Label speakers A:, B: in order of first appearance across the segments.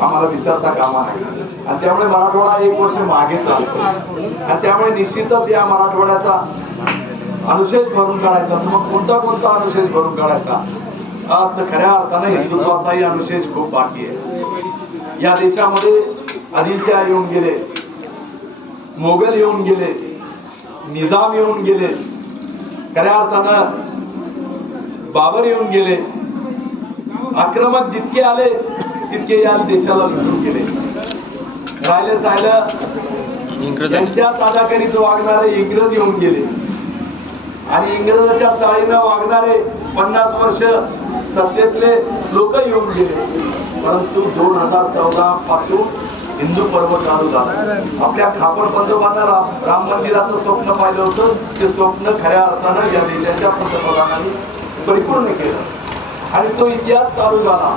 A: आम्हाला विसरता कामा नाही. आणि त्यामुळे मराठवाडा एक वर्ष मागे चालतो. आणि त्यामुळे निश्चितच या मराठवाड्याचा अनुशेष भरून काढायचा. मग कोणता कोणता अनुशेष भरून काढायचा? आज तर खऱ्या अर्थाने हिंदुत्वाचाही अनुशेष खूप बाकी आहे. या देशामध्ये आदिलशहा येऊन गेले मोगल येऊन गेले निजाम येऊन गेले खऱ्या अर्थानं बाबर येऊन गेले आक्रमक जितके आले तितके या देशाला लुटून गेले. राहिले सायलं त्यांच्याच अदाकारीत वागणारे इंग्रज येऊन गेले. आणि इंग्रजाच्या चाळीनं वागणारे पन्नास वर्ष सत्तेतले लोक येऊन गेले. परंतु दोन हजार चौदा पासून हिंदू पर्व चालू झालं. आपल्या खापर पंतप्रधान राम राम मंदिराचं स्वप्न पाहिलं होतं. ते स्वप्न खऱ्या अर्थानं या देशाच्या पंतप्रधानांनी परिपूर्ण केलं. आणि तो इतिहास चालू झाला.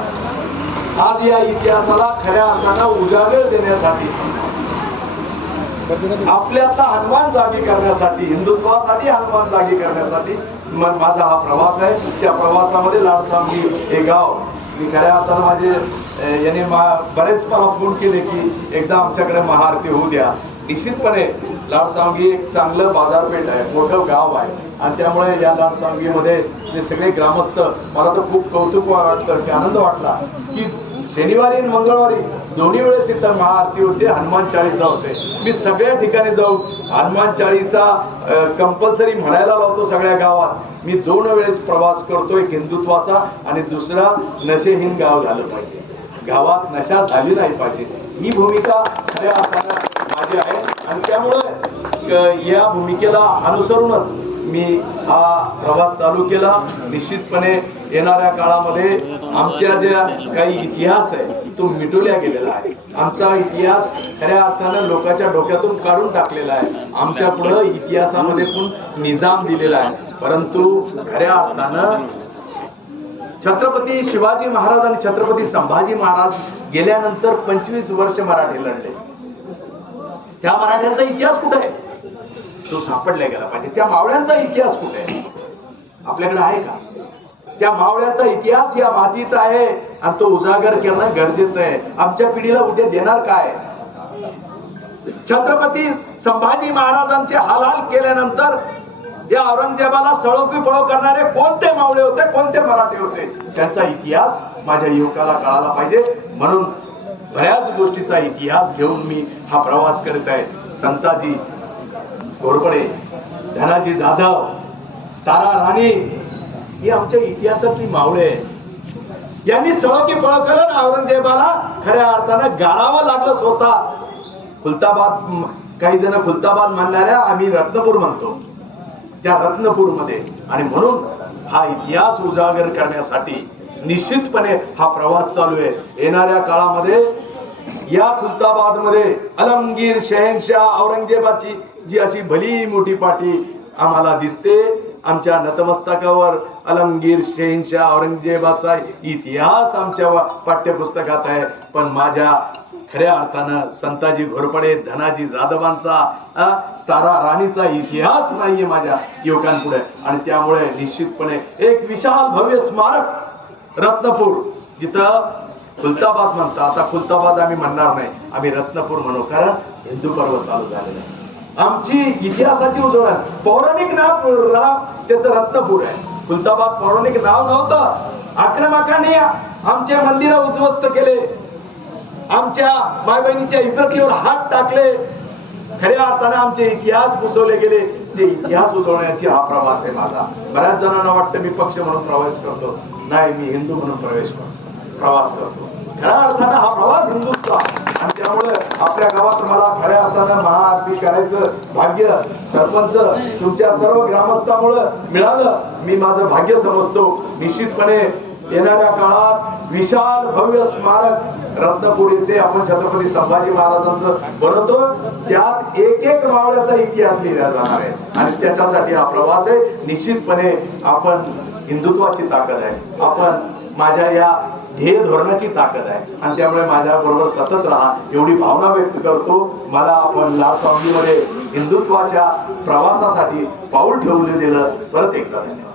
A: आज या इतिहासाला खऱ्या अर्थानं उजागर देण्यासाठी आपल्यातला हनुमान जागी करण्यासाठी हिंदुत्वासाठी हनुमान जागी करण्यासाठी माझा हा प्रवास आहे. त्या प्रवासामध्ये लाडसांगी हे गाव मी खऱ्या अर्थानं माझे यांनी मा- बरेच मला फोन केले की एकदा आमच्याकडे महाआरती होऊ द्या. निश्चितपणे लाडसांगी एक चांगलं बाजारपेठ आहे मोठं गाव आहे. आणि त्यामुळे या लाडसांगीमध्ये जे सगळे ग्रामस्थ मला तर खूप कौतुक वाटतं की आनंद वाटला की शनिवारी आणि मंगळवारी दोन्ही वेळेस इथं महाआरती होते हनुमान चाळीसा होते. मी सगळ्या ठिकाणी जाऊन हनुमान चाळीसा कंपल्सरी म्हणायला लावतो सगळ्या गावात. मी दोन वेळेस प्रवास करतो एक हिंदुत्वाचा आणि दुसरा नशेहीन गाव झालं पाहिजे. गावात नशा झाली नाही पाहिजे. ही भूमिका खऱ्या माझी आहे. आणि त्यामुळं या भूमिकेला अनुसरूनच मी हा प्रवास चालू केला. निश्चितपणे येणाऱ्या काळामध्ये आमच्या ज्या काही इतिहास आहे तो मिटवल्या गेलेला आहे. आमचा इतिहास खऱ्या अर्थानं लोकांच्या डोक्यातून काढून टाकलेला आहे. आमच्या पुढं इतिहासामध्ये पण निजाम दिलेला आहे. परंतु खऱ्या अर्थानं छत्रपती शिवाजी महाराज आणि छत्रपती संभाजी महाराज गेल्यानंतर पंचवीस वर्ष मराठी लढले. त्या मराठ्यांचा इतिहास कुठे आहे? तो सापडला गेला पाहिजे. त्या मावळ्यांचा इतिहास कुठे आहे? आपल्याकडे आहे का? त्या मावळ्यांचा इतिहास या मातीत आहे आणि तो उजागर करणं गरजेचं आहे. आमच्या पिढीला उद्या देणार काय? छत्रपती संभाजी महाराजांचे हालहाल केल्यानंतर या औरंगजेबाला सळोकी पळो करणारे कोणते मावळे होते कोणते मराठे होते? त्यांचा इतिहास माझ्या युवकाला कळाला पाहिजे. म्हणून गोष्टीचा इतिहास घेऊन मी हा प्रवास करत आहे. संताजी घोरपडे धनाजी जाधव तारा राणे ही आमच्या इतिहासातली मावळे आहे यांनी सळके पळ केलं औरंगजेबाला खऱ्या अर्थानं गाळावं लागलं स्वतः. खुलताबाद काही जण खुलताबाद मानणाऱ्या आम्ही रत्नपूर म्हणतो. त्या रत्नपूरमध्ये आणि म्हणून हा इतिहास उजागर करण्यासाठी निश्चितपणे हा प्रवास चालू आहे. येणाऱ्या काळामध्ये या खुलताबादमध्ये अलमगीर शहनशाह औरंगजेबाची जी अशी भली मोठी पाठी आम्हाला दिसते आमच्या नतमस्तकावर अलमगीर शहनशाह औरंगजेबाचा इतिहास आमच्या पाठ्यपुस्तकात आहे. पण माझ्या खऱ्या अर्थानं संताजी घोरपडे धनाजी जाधवांचा तारा राणीचा इतिहास नाहीये माझ्या युवकांपुढे. आणि त्यामुळे निश्चितपणे एक विशाल भव्य स्मारक रत्नपूर जिथं खुलताबाद म्हणता. आता खुलताबाद आम्ही म्हणणार नाही. आम्ही रत्नपूर म्हणू. कारण हिंदू पर्व चालू झालेलं आहे. आमची इतिहासाची उजवण पौराणिक नाव त्याचं रत्नपूर आहे. खुलताबाद पौराणिक नाव नव्हतं. आक्रमकाने आमचे मंदिर उद्ध्वस्त केले. आमच्या माय बहिणीच्या इब्रतीवर हात टाकले. खऱ्या अर्थाने आमचे इतिहास पुसवले गेले. ते इतिहास उजवण्याची हा प्रवास आहे माझा. बऱ्याच जणांना वाटतं मी पक्ष म्हणून प्रवेश करतो. नाही मी हिंदू म्हणून प्रवेश करतो. प्रवास करतो. खऱ्या अर्थानं हा प्रवास हिंदूचा आणि त्यामुळे आपल्या गावात मला खऱ्या अर्थानं महाआरती करायचं भाग्य सरपंच तुमच्या सर्व ग्रामस्थामुळं मिळालं. मी माझं भाग्य समजतो. निश्चितपणे येणाऱ्या काळात विशाल भव्य स्मारक रत्नपूर येथे आपण छत्रपती संभाजी महाराजांचं बनवतो त्यात एक एक मावळ्याचा इतिहास लिहिला जाणार आहे. आणि त्याच्यासाठी हा प्रवास आहे. निश्चितपणे आपण हिंदुत्वाची ताकद आहे. आपण माझ्या या ध्येय धोरणाची ताकद आहे. आणि त्यामुळे माझ्या बरोबर सतत राहा एवढी भावना व्यक्त करतो. मला आपण लाल स्वामीमध्ये हिंदुत्वाच्या प्रवासासाठी पाऊल ठेवले दिलं. परत एकदा धन्यवाद.